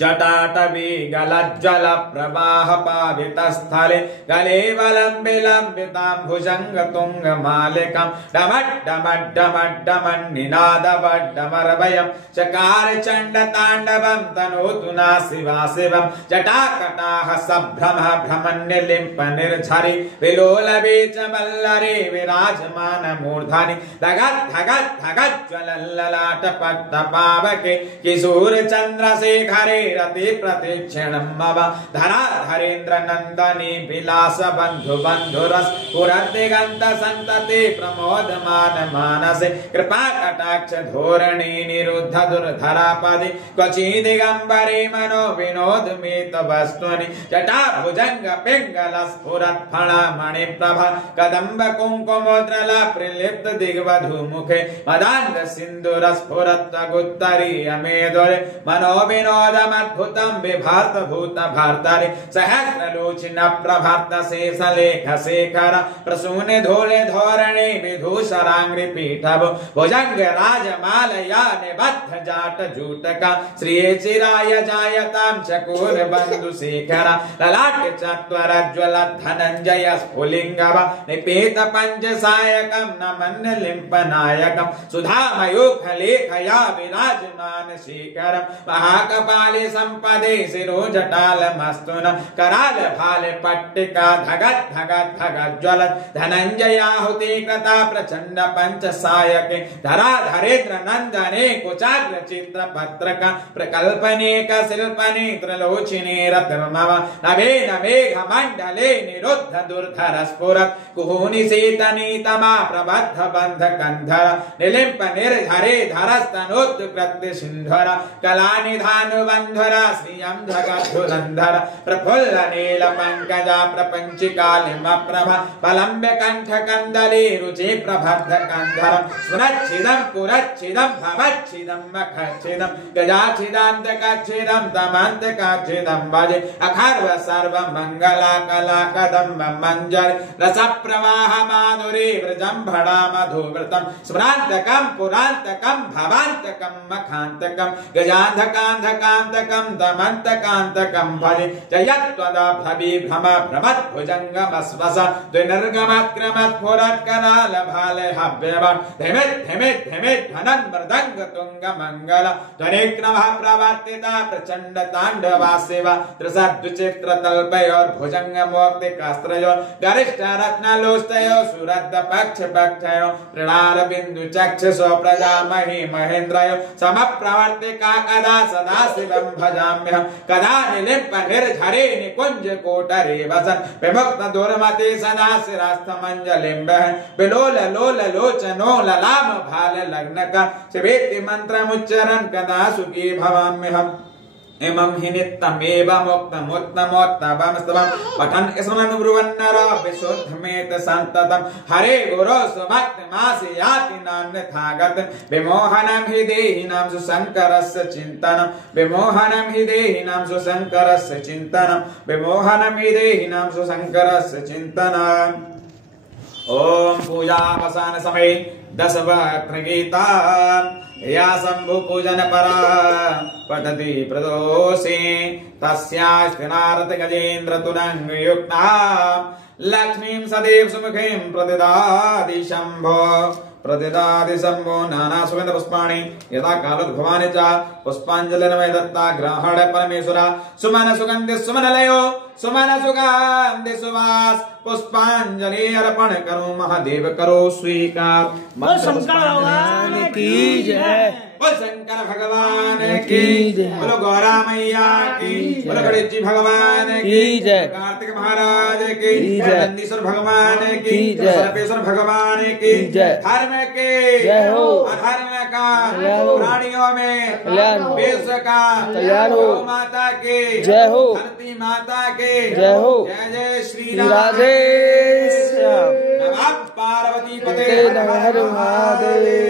जटाटवी गलज्जल प्रवाह पावितस्थले गलेवलम्बिलम्बितां भुजङ्गतुङ्गमालिकां डमड्डमड्डमड्डमन्निनादवड्डमरवयं चकार चण्डताण्डवं तनोतु ना शिवा शिवं जटाकटाः सभ्रमः भ्रमण्यलिम्पनिर्झरि विलोलबीजवल्लरे विराजमानमूर्धनि धगद्धगद्धगज्ज्वलल्ललाटपट्टपावके किशोरचन्द्रशेखरे रति प्रतिक्षणं मम धराधरेन्द्रनन्दनी विलासबन्धुबन्धुरस्फुरद्दिगन्त सन्तते प्रमोदमान मानसे कृपाकटाक्ष धोरणी निरुद्ध दुर्धरापदे क्वचिदिगम्बरे मनो विनोदमेत वस्तुनि जटाभुजङ्ग पिङ्गल स्फुरत्फणा मणिप्रभा कदम्ब कुङ्कुमोद्रला प्रलिप्त दिग्वधूमुखे मदान्ध सिन्दूर स्फुरत्तगुत्तरीयमेदुरे मनो विनोदमद्भुतं विभात भूत भार्तरे सहस्रलोचन प्रभात शेषलेख शेखर प्रसूने धूले धोरणे विधूषराङ्घ्रि पीठव भुजङ्ग राजमालया निबद्ध जाट जूटका श्रिये चिराय जायतां चकोर बन्धु शेखर ललाट चत्वरज्ज्वल धनञ्जय स्फुलिङ्गव निपेत पञ्चसायकं नमन्न लिम्पनायकं सुधामयूखलेखया विराजमान शेखर महाकपाले सम्पदे शिरो जटालमस्तुन कराल भाल पट्टिका धगत् धगत् धगज्ज्वल धनञ्जयाहुति कृता प्रचण्ड पञ्चसायके धराधरेन्द्र नन्दने कुचाग्र चित्र पत्रक प्रकल्पनेक शिल्पने त्रिलोचिने रत्नमव नभेन मेघमण्डले निरुद्ध दुर्धर स्फुरत् कुहूनि शीतनीतमा प्रबद्ध बन्ध कंधर निलिम्प निर्धरे धरस्तनोत्कृत्य सिन्धर कलानिधानुबन्धर श्रियं जगद्धुरन्धर प्रफुल्ल नील पंकजा प्रपञ्चिकालिमप्रभा बलम्ब्य कंठ कंदले रुचि प्रबद्ध कंधर स्फुरच्छिदं पुरच्छिदं भवच्छिदं मखच्छिदं गजाच्छिदान्तकच्छिदं तमन्तकच्छिदं भजे अखर्व सर्व मंगला कला कदम्ब मंजर रस प्रवाह माधुरी व्रजं भड़ा मधुव्रतं स्मरान्तकं पुरान्तकं भवान्तकं मखान्तकं गजान्धकान्धकान्तकं दमन्तकान्तकं भजे जयत्वदा भवि भ्रम भ्रमद्भुजङ्गमस्वस द्विनिर्गमत्क्रमत्फुरत्कराल भाल हव्यवं धिमित् धिमित् धिमित् धनन् मृदङ्ग तुङ्ग मङ्गल ध्वनिक्रमः प्रवर्तिता प्रचण्ड ताण्डवा शिवा त्रिसद्विचित्र तल्पयोर भुजङ्ग मोक्तिकास्त्रयोर गरिष्ठ रत्नलोष्टयो सुरद्ध पक्ष पक्षयो प्रणाल बिन्दु चक्षुषो प्रजामहि महेन्द्रयो समप्रवर्तिका कदा सदा शिवं भजाम्यहं कदा निलिम्प निर्झरे निकुञ्ज कोटरे वसन् विमुक्त दुर्मते सदा शिरस्थमञ्जलिं वहन् विलोल लोल लोचनो ललाम भाल लग्नका शिवेति मन्त्रमुच्चरन् कदा सुखी भवाम्यहम् इमं हि नित्यमेवमुक्तमुत्तमोत्तमस्तवं पठन् स्मरन् ब्रुवन्नर विशुद्धमेत सन्ततं हरे गुरो सुभक्तिमासि याति नान्यथागतं विमोहनं हि देहिनां सुशङ्करस्य चिन्तनं विमोहनं हि देहिनां सुशङ्करस्य चिन्तनं विमोहनं हि देहिनां सुशङ्करस्य चिन्तनम् ओम पूजावसान समय 10 वक्र गीता या शंभु पूजन परा पठति प्रदोषे तस्यास्ति नारद गजेन्द्र तुरंग युक्ता लक्ष्मीं सदैव सुमुखीं प्रतिदादि शंभो नाना सुगंध पुष्पाणि यदा कालोद्भवानि च पुष्पांजलिर्मय दत्ता ग्रहण परमेश्वरा सुमन सुगंधि सुमनलयो सुमन सुगंधि सुवास पुष्पांजलि अर्पण करो महादेव करो स्वीकार। शंकर भगवान की जय। बोल शंकर भगवान की जय। बोलो गौरा मैया की जय। बोलो गणेश जी भगवान की जय। कार्तिक महाराज की जय। नंदीश्वर भगवान की जय। सर्वेश्वर भगवान की जय। धर्म के जय हो, अधर्म का प्राणियों में विश्व का कल्याण हो, माता के जय हो, धरती माता के जय हो। जय जय श्री राधे श्याम। नमः पार्वती पते हर हर महादेव।